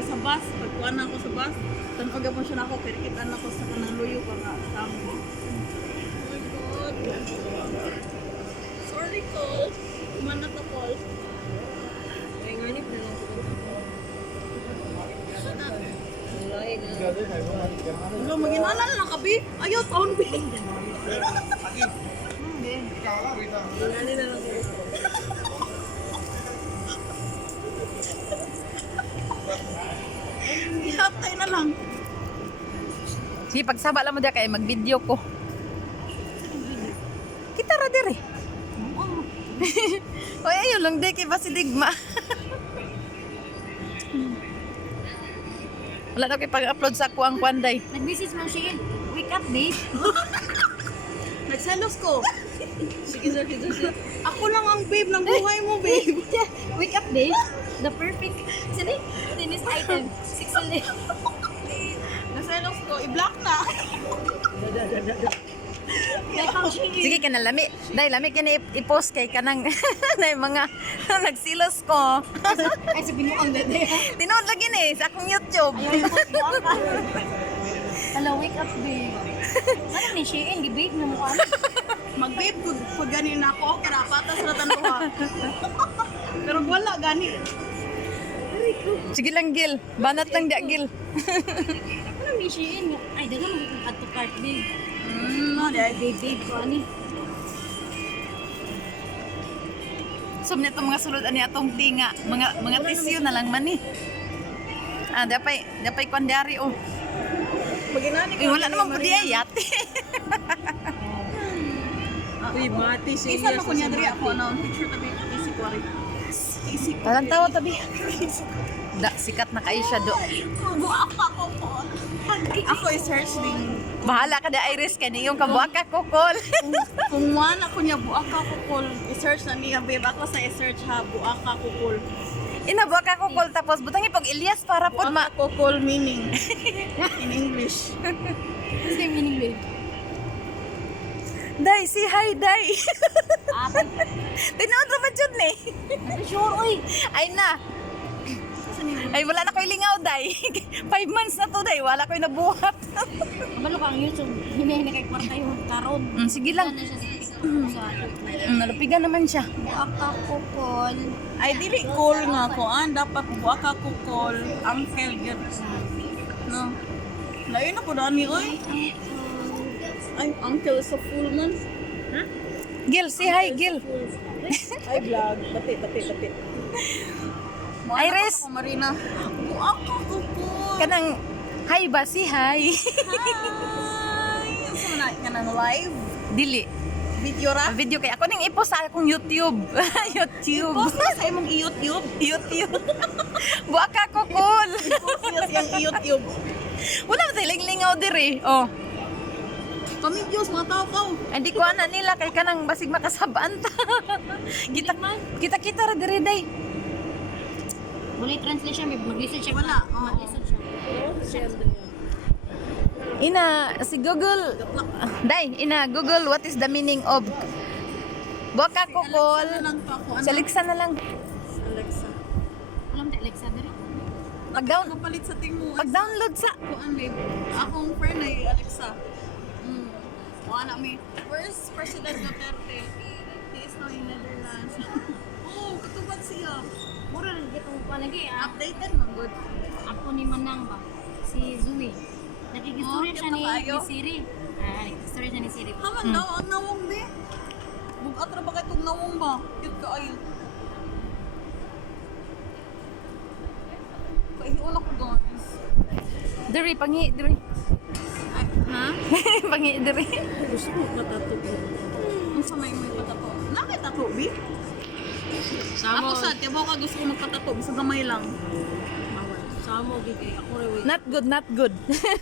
pag sa bus, pagkuhan na ako sa bus, tanpag mo siya na ako, kirikita na ako sa kanang luyo ko nga sa amin. Oh my God. Sorry, Cole. Kumana to, Cole. Ay, nganip na lang ko. Wala, mag-inala na lang kabi. Ayaw, taon, bi. Nganip na lang ko. Ihatay na lang. Sige, pagsaba lang mo dyan kaya mag-video ko. Kita ra dire. Oy, ayun lang di kay ba si Digma. Wala na kay pag-upload sa ako ang kwanday. Nag-message mo siya. Wake up, babe. Nagselos ko. Sige, sige. Ako lang ang babe ng buhay mo, babe. Wake up, babe. The perfect. Sino? Tennis item. 6 ulit. Nagselos ko. I-block na. Sige ka na lami. Dahil lami ka na i-post kay kanang na yung mga nagsilos ko. Ay, sabihin mo ang dede. Tinood lagi na sa akong YouTube. Ayaw mo ka. Hello, wake up, babe. Ano ni Shein? Di-babe na mukha. Mag-babe pag ganin ako. Karapatas na tanuha. Pero wala gani. Sige lang, Gil. Banat lang dia, Gil. Ano ni Shein? Ay, daga mo kung ato cart, babe. Babe ko, ani. So, nito mga sulod ani atong tinga. Mga tissue na lang man ni. Ah, dapay kwandari oh. Pag-inani Eh, wala naman pudi ayat. Uy, mati siya. Isa na ko niya diri ako. Ano, picture tabi. Easy ko rin. Easy ko. Parang tawa tabi. Da, sikat na kay siya do. Buak pa ako po. Ako i-search din. Bahala ka da Iris kay niyong kabuak ka kokol. Kung wala ko niya buak ka kukul, i-search na niya, babe. Ako sa i-search ha, buak ka kukul. Inabuak ka kokol tapos butang ipog Elias para pod Buak ka kukul meaning in English. What's the meaning, babe? Day, si hi day. Apat. Tinood ra man jud ni. Nasa sure, uy. Ay na. Ay wala na koy lingaw day. 5 months na to day, wala koy nabuhat. Kabalo ka ang YouTube. Hinahin na kay kwarta yung karon. Sige lang. Ano siya sa Nalupigan naman siya. buak ka kukol. Ay, dili cool nga ko. Dapat buak ka kukul. Uncle, yun. No. Layo na ko dani, oy. Ay, uncle is a fool man. Gil, si hi Gil. Ay, vlog. Bati. Iris. Ako, Marina. Buak ka kukul. Kanang hi ba si hi. Hi! Saan na ka ng live? Dili. Video ra? Video kay ako ning ipost sa akong YouTube. YouTube. Post na sa imong YouTube. YouTube. Buak ka kokol. Post niya siyang YouTube. Wala ba tayo lingaw diri. Oh. Pamidyos, mga tao ka. Hindi ko ana nila kay kanang basig makasabaan ta. Kita ra diri day. Wala yung translation, babe. Mag-listen siya. Wala, oo. Mag-listen siya. Ina si Google. Day, ina Google what is the meaning of buak ka kokol. Alexa na lang pa ako. Sa Alexa na lang. Alexa. Alam tayo, Alexa, dali. Kapalit sa ting mo. Pag-download sa Kuan, babe. Akong friend ay Alexa. Kuha na mi. Where is President Duterte? He is now in Netherlands. Oh, katubad siya. Mura rin kitong palagi, ah. Updated man, good. Ako ni Manang ba? Si Zumi. Nakikistory Oh, siya kita ni kayo. Siri. Nakikistory siya ni Siri. Haman daw, ang nawong, be. Bugat ra ba kayo nawong ba? Cute ka ayo. Pahiuna ko, guys. diri pangi diri. Ay, ha? Pangi diri. Gusto ko patato. Ang samay mo yung patato. Nakitato, be? Ako sa, tiyabaw ka gusto ko magpatato. Bisa gamay lang. Samo, gigi. Ako rin, Not good, not good.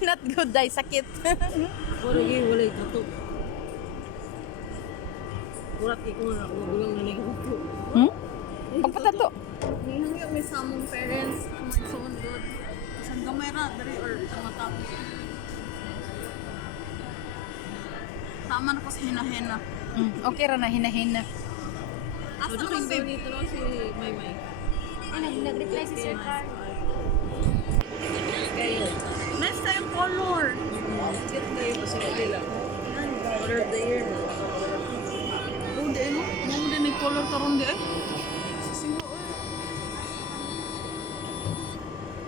Not good day sakit. Ako rin, wala yung tato. Kurat ko na ako. Magulang na lang ako. Pagpatato. Hinang yung may samong parents. May soon good. Isang gamay ra, dari or tamatapos. Tama na ko sa hinahena. Okay ra na hinahina. Asa Ito naman, babe? dito lang si Maymay. Ay, Nag-reply si Sir Carl. color. Get na yung kasi nila. Order of the year na. Oh, di mo. Mo din yung color karon di ay.